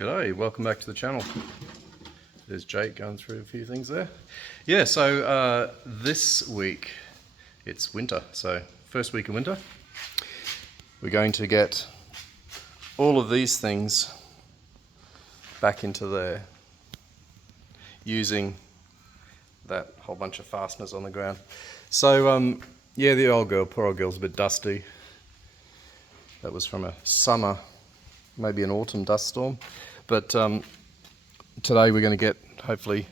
G'day, welcome back to the channel. There's Jake going through a few things there. Yeah, so this week it's winter, so first week of winter. We're going to get all of these things back into there using that whole bunch of fasteners on the ground. So yeah, the old girl, poor old girl's a bit dusty. That was from a summer, maybe an autumn dust storm. But today we're going to get, hopefully,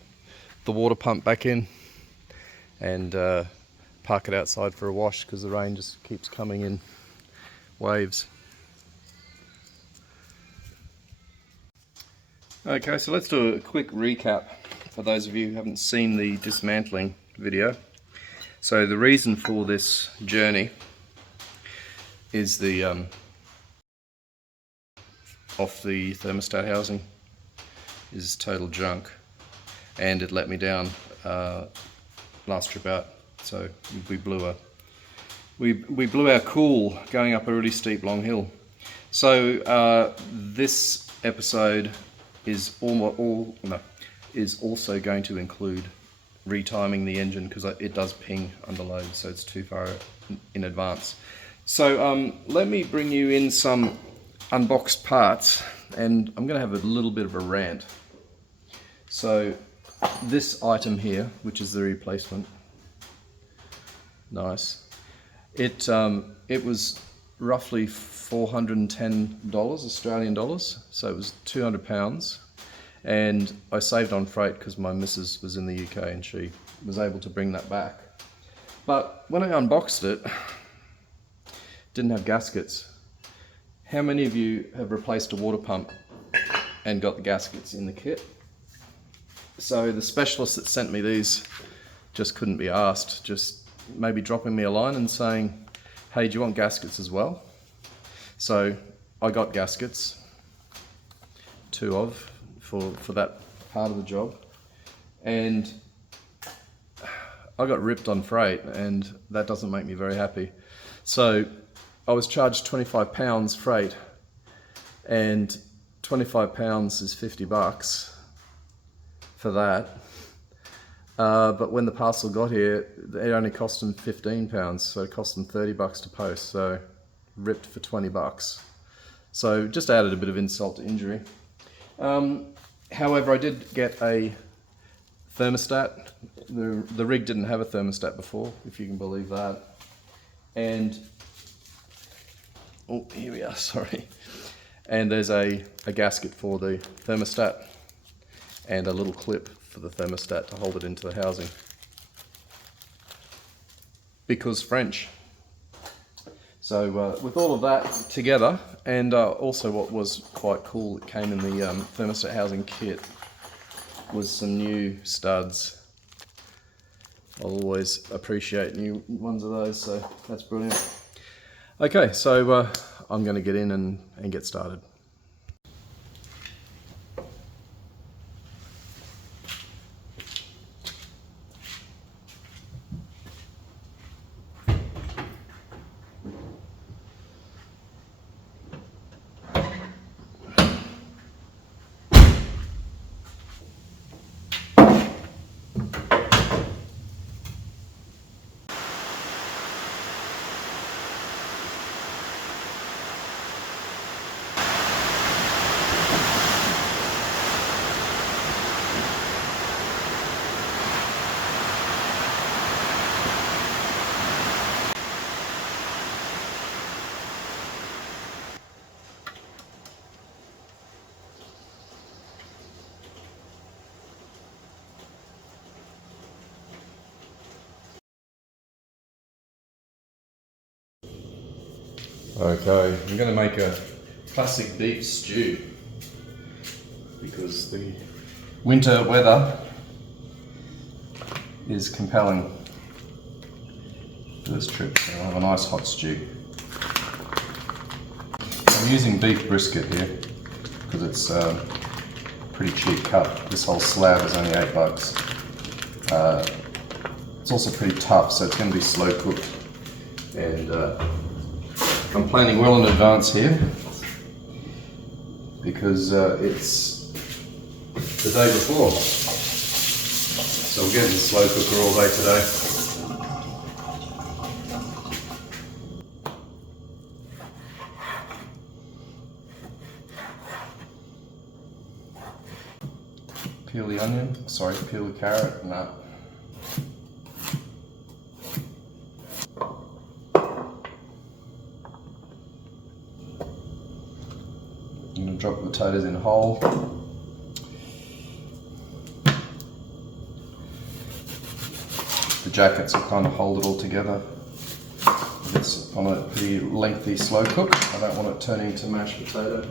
the water pump back in and park it outside for a wash because the rain just keeps coming in waves. Okay, so let's do a quick recap for those of you who haven't seen the dismantling video. So the reason for this journey is the off the thermostat housing is total junk, and it let me down last trip out. So we blew our cool going up a really steep long hill. So this episode is is also going to include retiming the engine because it does ping under load, so it's too far in advance. So let me bring you in some unboxed parts, and I'm going to have a little bit of a rant. So this item here, which is the replacement, nice. It was roughly $410 Australian dollars, so it was £200, and I saved on freight because my missus was in the UK and she was able to bring that back. But when I unboxed it, didn't have gaskets. How many of you have replaced a water pump and got the gaskets in the kit? So the specialist that sent me these just couldn't be asked, just maybe dropping me a line and saying, hey, do you want gaskets as well? So I got gaskets, for that part of the job, and I got ripped on freight, and that doesn't make me very happy. So I was charged £25 freight, and £25 is $50 for that. But when the parcel got here, it only cost them £15, so it cost them $30 to post, so ripped for $20. So just added a bit of insult to injury. However, I did get a thermostat. The rig didn't have a thermostat before, if you can believe that. And oh, here we are, sorry. And there's a gasket for the thermostat and a little clip for the thermostat to hold it into the housing. Because French. So with all of that together, and also what was quite cool, it came in the thermostat housing kit, was some new studs. I'll always appreciate new ones of those, so that's brilliant. Okay, so I'm going to get in and get started. Okay, I'm going to make a classic beef stew because the winter weather is compelling for this trip, so I'll have a nice hot stew. I'm using beef brisket here because it's pretty cheap cut. This whole slab is only $8. It's also pretty tough, so it's going to be slow cooked, and I'm planning well in advance here because it's the day before. So we're getting the slow cooker all day today. Peel the onion, sorry, peel the carrot, no. I'm going to drop the potatoes in whole. The jackets will kind of hold it all together. It's on a pretty lengthy slow cook. I don't want it turning into mashed potato.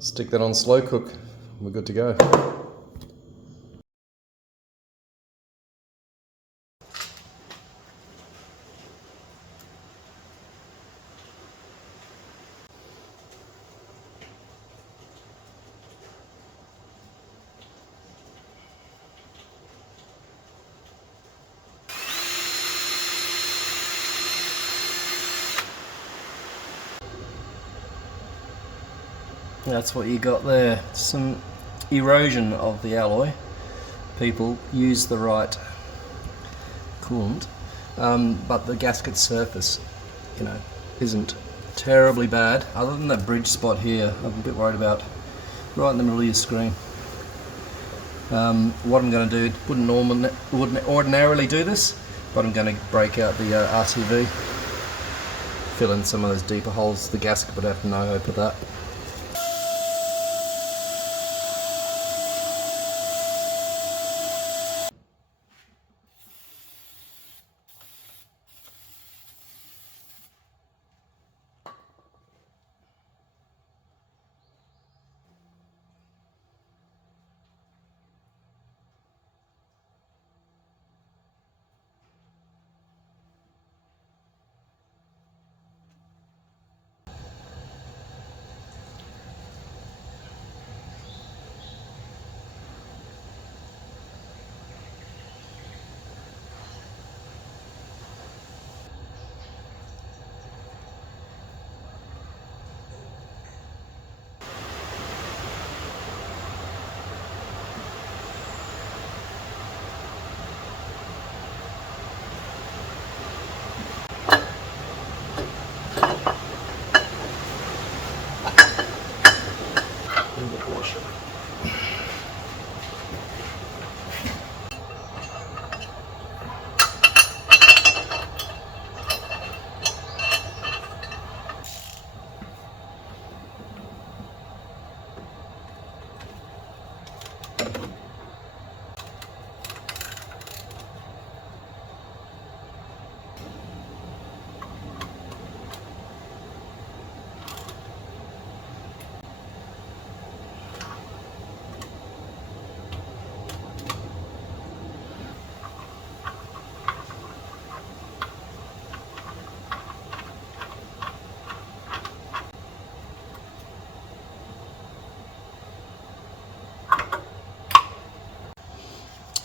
Stick that on slow cook, we're good to go. That's what you got there, some erosion of the alloy. People use the right coolant, but the gasket surface, you know, isn't terribly bad, other than that bridge spot here. I'm a bit worried about, right in the middle of your screen. What I'm going to do, wouldn't ordinarily do this, but I'm going to break out the RTV, fill in some of those deeper holes. The gasket would have no hope of that.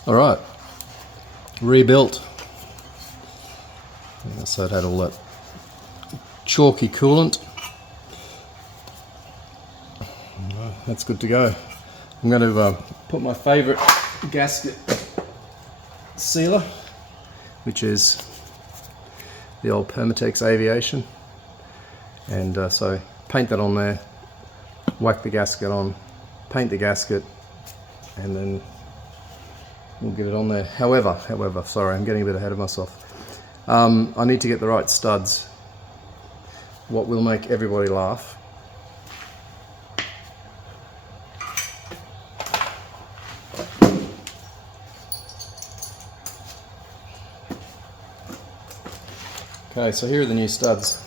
All right, rebuilt. So it had all that chalky coolant. That's good to go. I'm going to put my favourite gasket sealer, which is the old Permatex Aviation, and so paint that on there, whack the gasket on, paint the gasket, and then we'll get it on there. However, sorry, I'm getting a bit ahead of myself. I need to get the right studs. What will make everybody laugh Okay, so here are the new studs.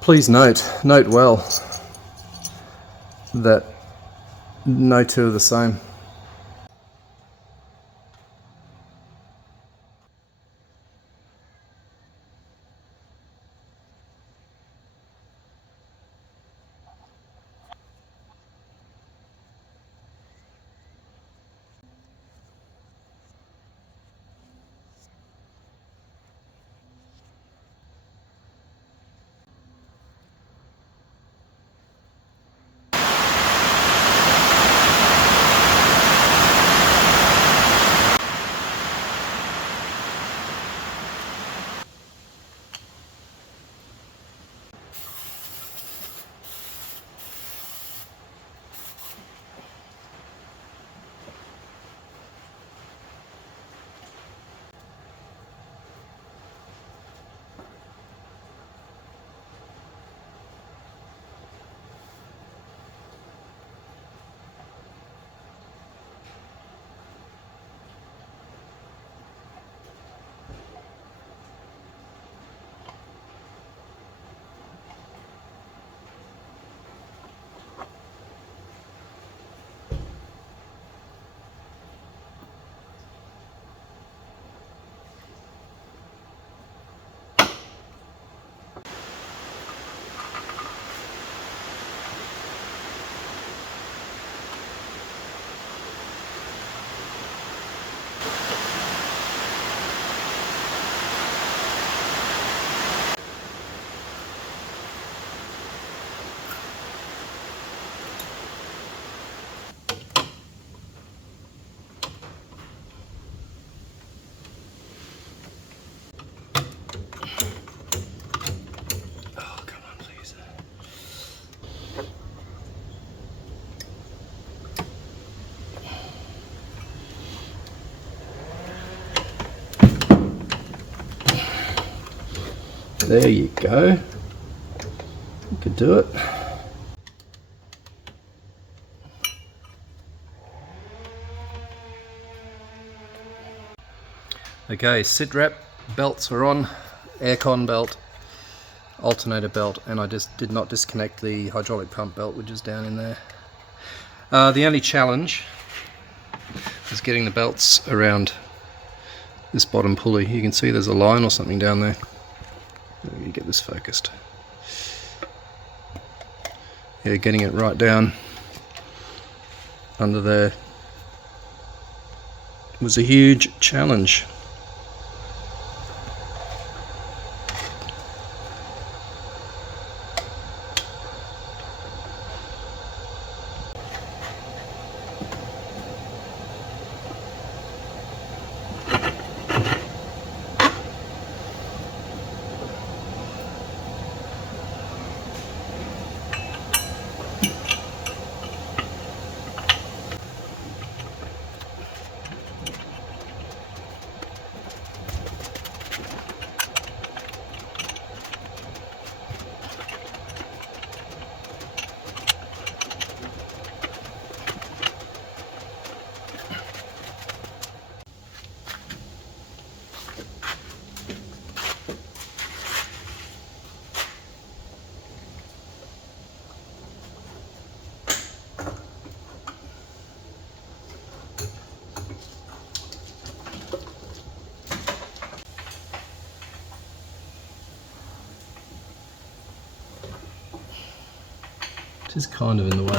Please note well that no two are the same. There you go. You could do it. Okay, sit rep, belts are on, aircon belt, alternator belt, and I just did not disconnect the hydraulic pump belt, which is down in there. The only challenge is getting the belts around this bottom pulley. You can see there's a line or something down there. Let me get this focused. Yeah, getting it right down under there was a huge challenge. Just kind of in the way.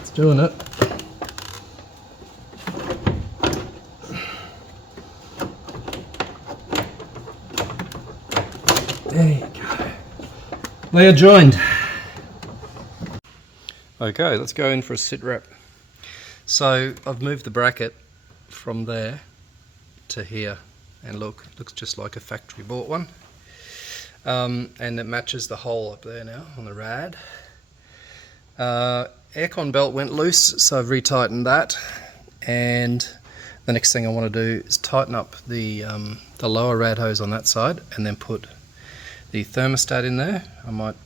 It's doing it. There you go. They are joined. Okay, let's go in for a sit rep. So I've moved the bracket from there to here, and look, it looks just like a factory bought one. And it matches the hole up there now on the rad. Aircon belt went loose, so I've retightened that, and the next thing I want to do is tighten up the lower rad hose on that side and then put the thermostat in there. I might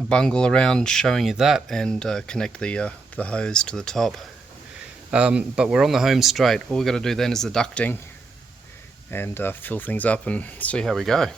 bungle around showing you that and connect the hose to the top. But we're on the home straight. All we've got to do then is the ducting and fill things up and see how we go.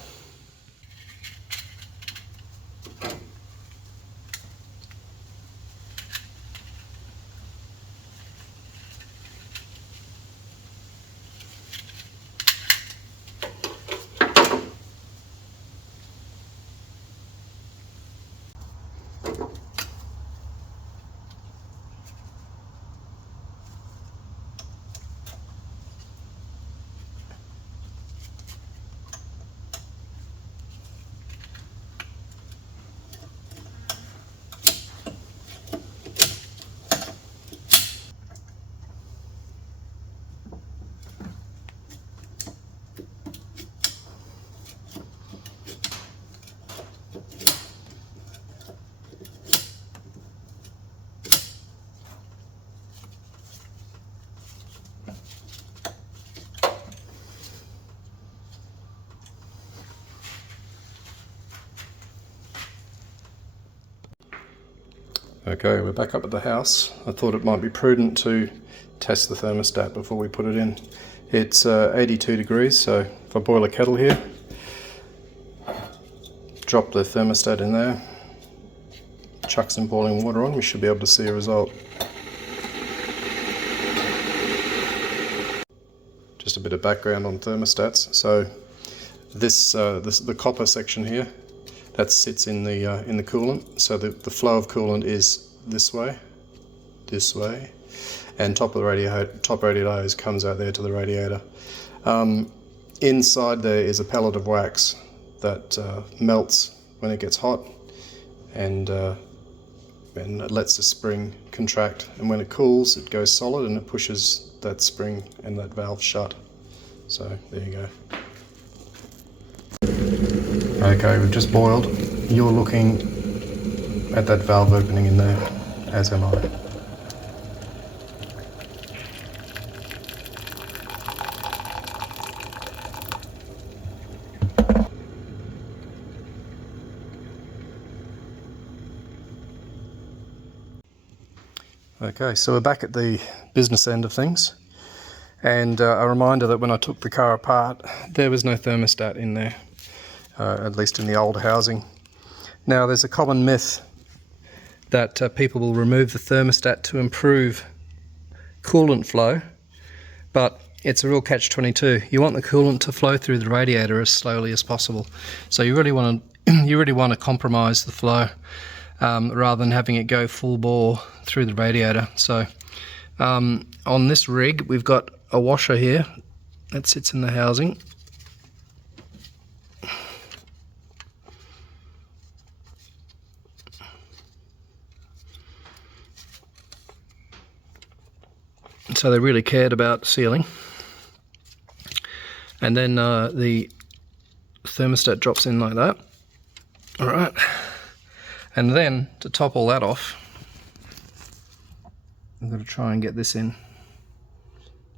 Okay, we're back up at the house. I thought it might be prudent to test the thermostat before we put it in. It's 82 degrees, so if I boil a kettle here, drop the thermostat in there, chuck some boiling water on, we should be able to see a result. Just a bit of background on thermostats. So the copper section here, that sits in the coolant. So the flow of coolant is this way, and top radiator hose comes out there to the radiator. Inside there is a pellet of wax that melts when it gets hot, and it lets the spring contract. And when it cools, it goes solid and it pushes that spring and that valve shut. So there you go. Okay, we've just boiled. You're looking at that valve opening in there, as am I. Okay, so we're back at the business end of things, and a reminder that when I took the car apart, there was no thermostat in there. At least in the old housing. Now there's a common myth that people will remove the thermostat to improve coolant flow, but it's a real catch-22. You want the coolant to flow through the radiator as slowly as possible, so you really want to compromise the flow rather than having it go full bore through the radiator. So on this rig we've got a washer here that sits in the housing. So they really cared about sealing. And then the thermostat drops in like that. All right. And then to top all that off, I'm going to try and get this in.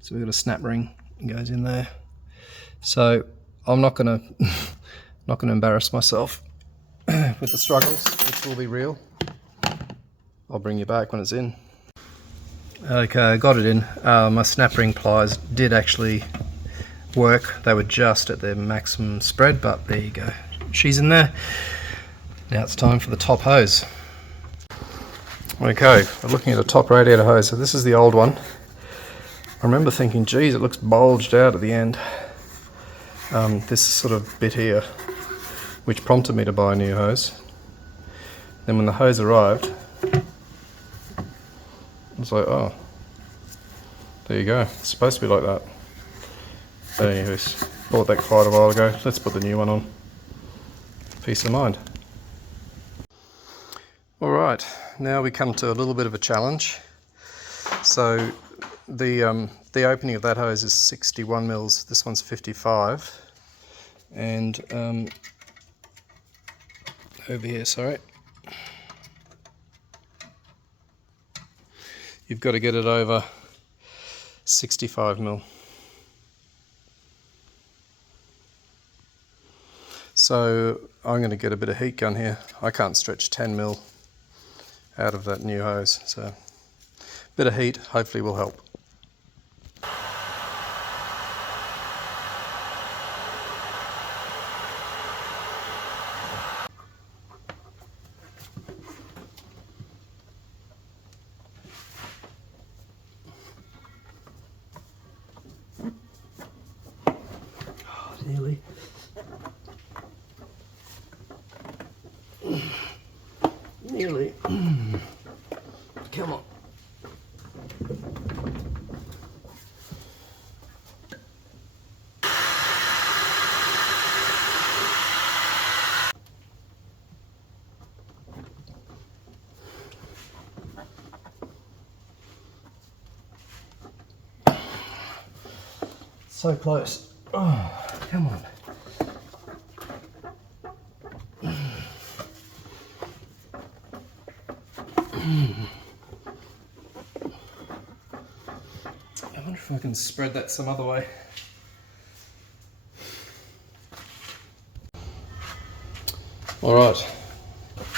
So we've got a snap ring that goes in there. So I'm not going to embarrass myself with the struggles, which will be real. I'll bring you back when it's in. Okay, I got it in. My snap ring pliers did actually work. They were just at their maximum spread, but there you go. She's in there. Now it's time for the top hose. Okay, we're looking at a top radiator hose. So this is the old one. I remember thinking, geez, it looks bulged out at the end. This sort of bit here, which prompted me to buy a new hose. Then when the hose arrived, it's like, oh, there you go. It's supposed to be like that. Anyways, bought that quite a while ago. Let's put the new one on. Peace of mind. Alright, now we come to a little bit of a challenge. So the opening of that hose is 61 mils, this one's 55. And over here, sorry. you've got to get it over 65 mil. So I'm going to get a bit of heat gun here. I can't stretch 10 mil out of that new hose, so a bit of heat hopefully will help. Oh, nearly. Nearly. Come on. So close. Oh, come on. I wonder if I can spread that some other way. Alright,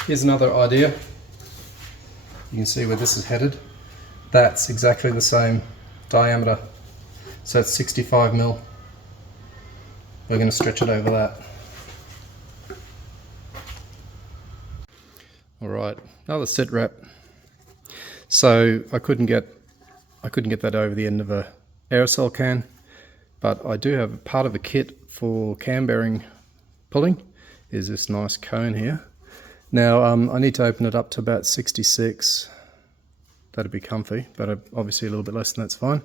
here's another idea. You can see where this is headed. That's exactly the same diameter. So it's 65 mil. We're going to stretch it over that. Alright, another sit wrap. So I couldn't get that over the end of a aerosol can, but I do have part of a kit for cam bearing pulling is this nice cone here. Now I need to open it up to about 66. That'd be comfy, but obviously a little bit less than that's fine.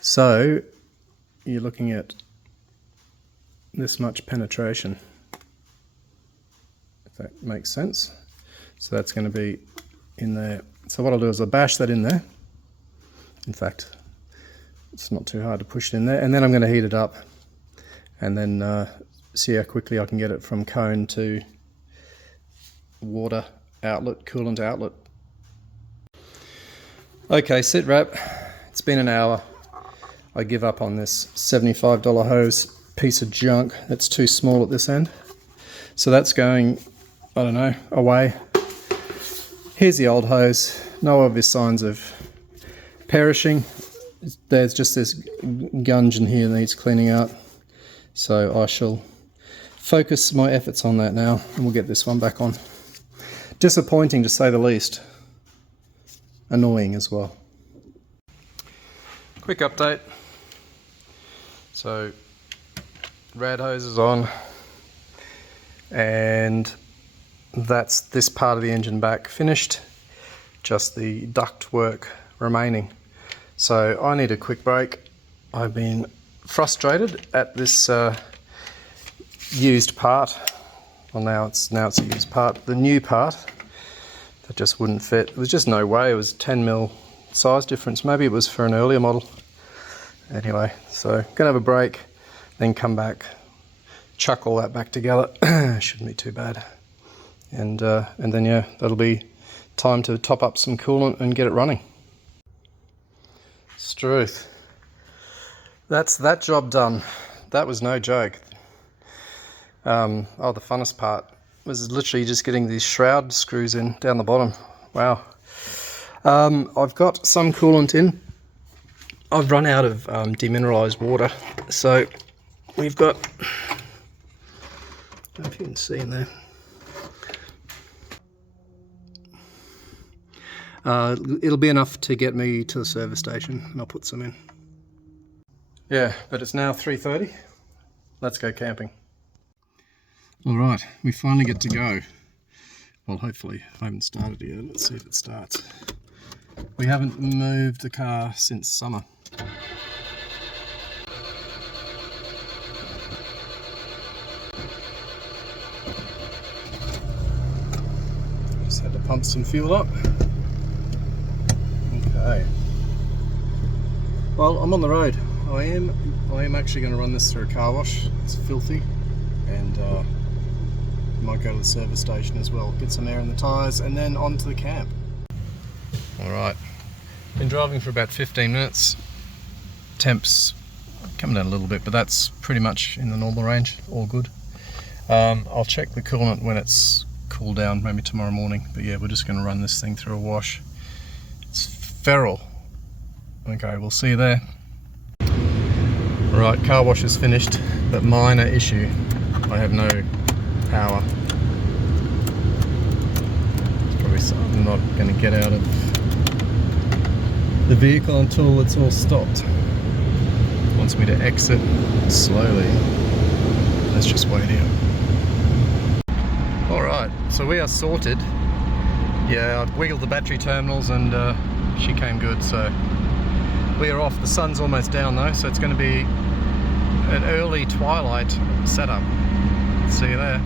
So you're looking at this much penetration, if that makes sense. So that's going to be in there. So what I'll do is I'll bash that in there. In fact, it's not too hard to push it in there, and then I'm going to heat it up and then see how quickly I can get it from cone to water outlet, coolant outlet. Okay, sit wrap. It's been an hour. I give up on this $75 hose piece of junk. That's too small at this end. So that's going, I don't know, away. Here's the old hose. No obvious signs of perishing. There's just this gunge in here that needs cleaning out. So I shall focus my efforts on that now, and we'll get this one back on. Disappointing to say the least. Annoying as well. Quick update. So rad hose is on, and that's this part of the engine back finished, just the duct work remaining. So I need a quick break. I've been frustrated at this used part. Well, now it's a used part. The new part that just wouldn't fit. There was just no way. It was 10 mil size difference. Maybe it was for an earlier model. Anyway, so gonna have a break, then come back, chuck all that back together. Shouldn't be too bad. And then yeah, that'll be time to top up some coolant and get it running. Struth. That's that job done. That was no joke. Oh, the funnest part was literally just getting these shroud screws in down the bottom. Wow. I've got some coolant in. I've run out of demineralized water, so we've got, I don't know if you can see in there. It'll be enough to get me to the service station, and I'll put some in. Yeah, but it's now 3:30. Let's go camping. Alright, we finally get to go. Well, hopefully. I haven't started yet. Let's see if it starts. We haven't moved the car since summer. Just had to pump some fuel up. Okay. Well, I'm on the road. I am actually going to run this through a car wash. It's filthy, and might go to the service station as well. Get some air in the tyres, and then on to the camp. All right. Been driving for about 15 minutes. Temps coming down a little bit, but that's pretty much in the normal range, all good. I'll check the coolant when it's cooled down, maybe tomorrow morning, but yeah, we're just going to run this thing through a wash. It's feral. Okay, we'll see you there. Right, car wash is finished, but minor issue, I have no power. It's probably something I'm not going to get out of the vehicle until it's all stopped. It wants me to exit slowly. Let's just wait here. Alright, so we are sorted. Yeah, I wiggled the battery terminals and she came good, so we are off. The sun's almost down though, so it's going to be an early twilight setup. See you there.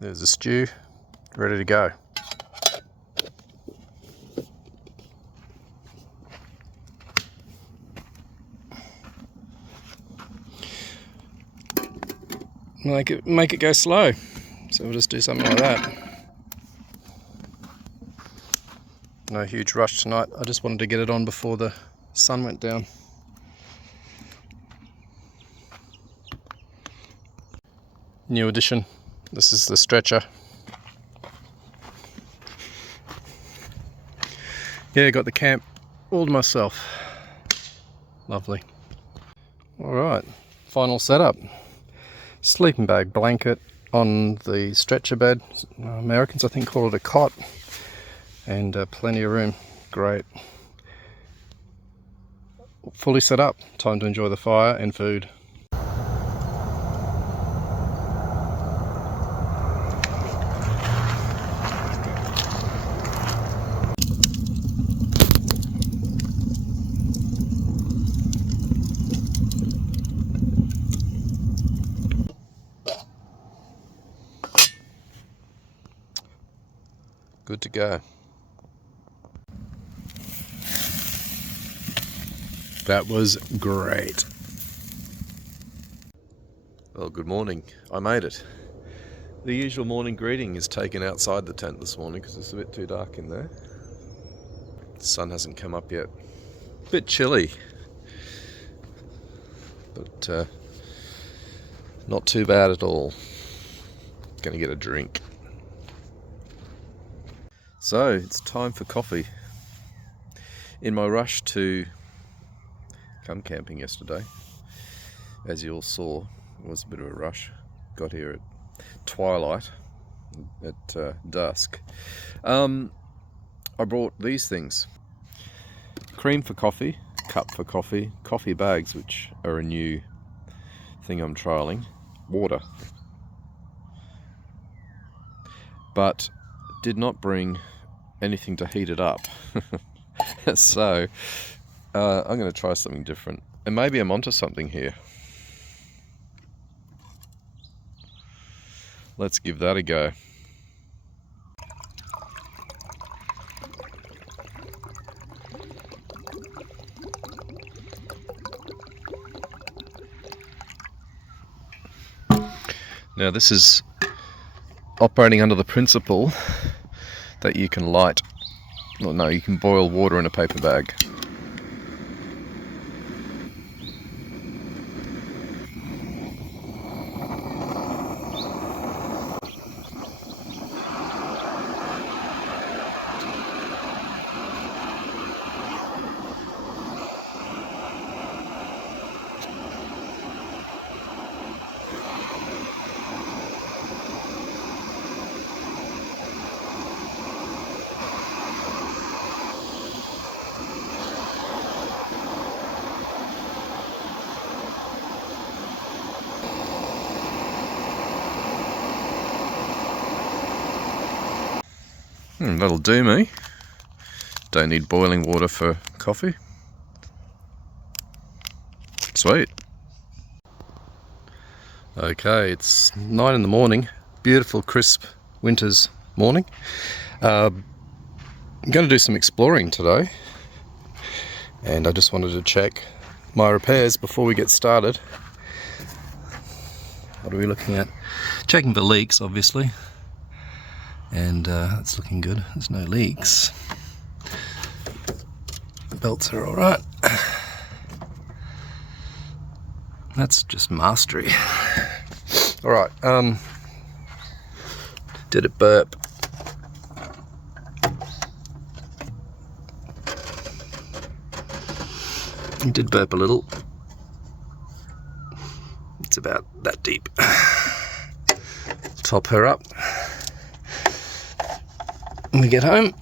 There's a stew, ready to go. Make it go slow. So we'll just do something like that. No huge rush tonight. I just wanted to get it on before the sun went down. New addition. This is the stretcher. Yeah, got the camp all to myself. Lovely. Alright, final setup. Sleeping bag blanket on the stretcher bed. Americans I think call it a cot. And plenty of room. Great. Fully set up. Time to enjoy the fire and food. Good to go. That was great. Well, good morning. I made it. The usual morning greeting is taken outside the tent this morning because it's a bit too dark in there. The sun hasn't come up yet. A bit chilly, but not too bad at all. Gonna get a drink. So it's time for coffee. In my rush to come camping yesterday, as you all saw, it was a bit of a rush. Got here at twilight, at dusk. I brought these things: cream for coffee, cup for coffee, coffee bags, which are a new thing I'm trialing, water. But did not bring anything to heat it up. So I'm going to try something different, and maybe I'm onto something here. Let's give that a go. Now this is operating under the principle that you can you can boil water in a paper bag. That'll do me. Don't need boiling water for coffee. Sweet. Okay, it's 9 in the morning. Beautiful, crisp winter's morning. I'm going to do some exploring today, and I just wanted to check my repairs before we get started. What are we looking at? Checking for leaks, obviously. And it's looking good. There's no leaks. The belts are all right. That's just mastery. All right. Did it burp? It did burp a little. It's about that deep. Top her up when we get home.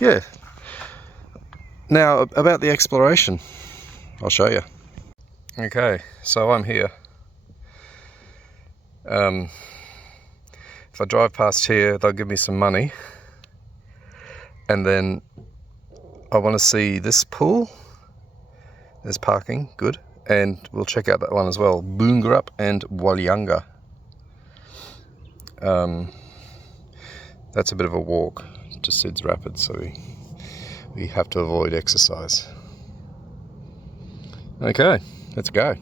Yeah. Now about the exploration, I'll show you. Okay, so I'm here. If I drive past here, they'll give me some money, and then I want to see this pool. There's parking, good, and we'll check out that one as well. Boongerup and Walyanga. That's a bit of a walk to Sid's Rapids, so we have to avoid exercise. Okay, let's go.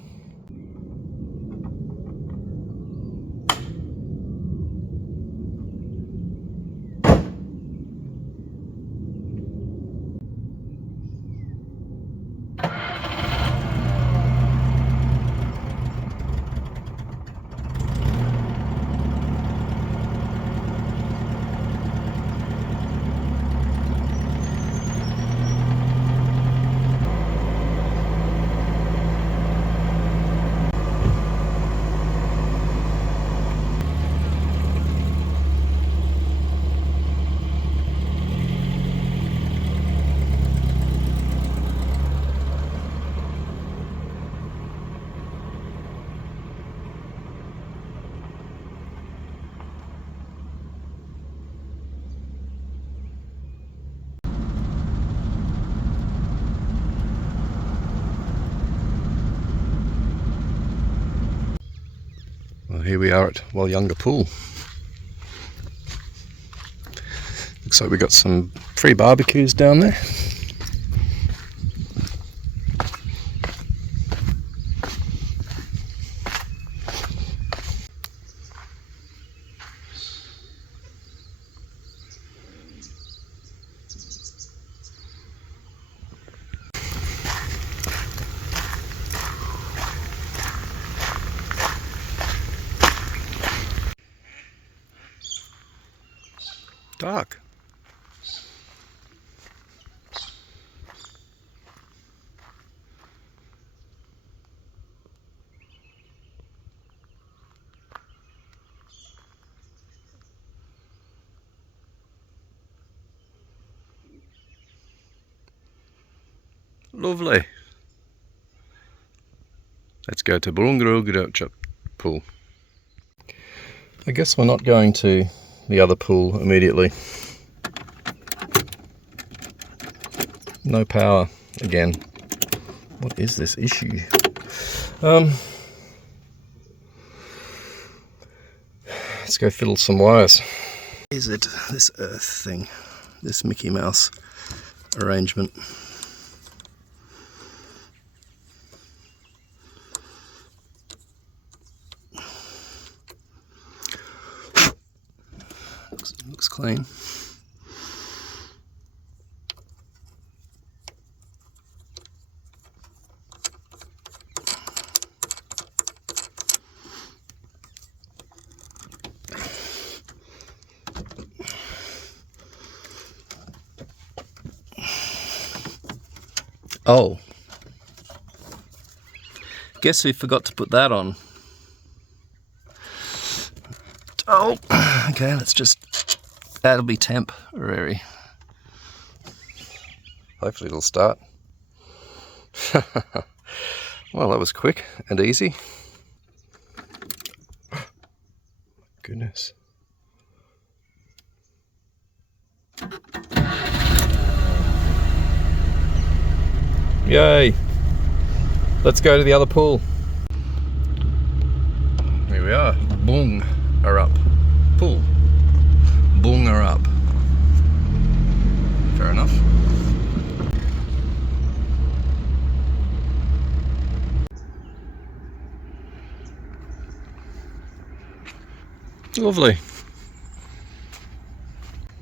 Well, here we are at Walyanga Pool. Looks like we got some free barbecues down there. dark. Lovely. Let's go to Burungarugaruchap pool. I guess we're not going to the other pool immediately. No power again. What is this issue? Let's go fiddle some wires. Is it this earth thing? This Mickey Mouse arrangement? Looks clean. Oh, guess who forgot to put that on? Oh, okay, let's just, that'll be temporary. Hopefully it'll start. Well, that was quick and easy. Goodness. Yay! Let's go to the other pool. Here we are. Boong are up. Pool. Boong are up. Fair enough. Lovely.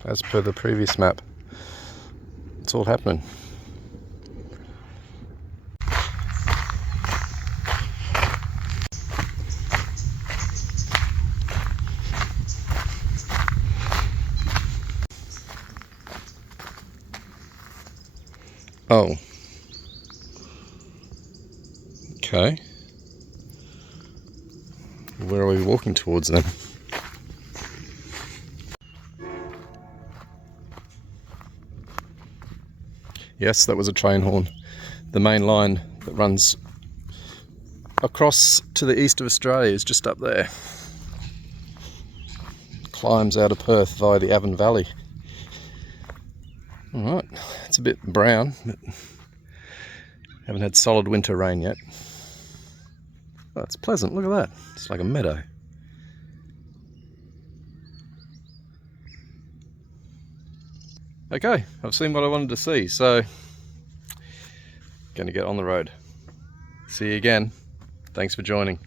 As per the previous map, it's all happening. Oh. Okay. Where are we walking towards then? Yes, that was a train horn. The main line that runs across to the east of Australia is just up there. Climbs out of Perth via the Avon Valley. Alright, it's a bit brown, but haven't had solid winter rain yet. Oh, it's pleasant, look at that. It's like a meadow. Okay, I've seen what I wanted to see, so going to get on the road. See you again. Thanks for joining.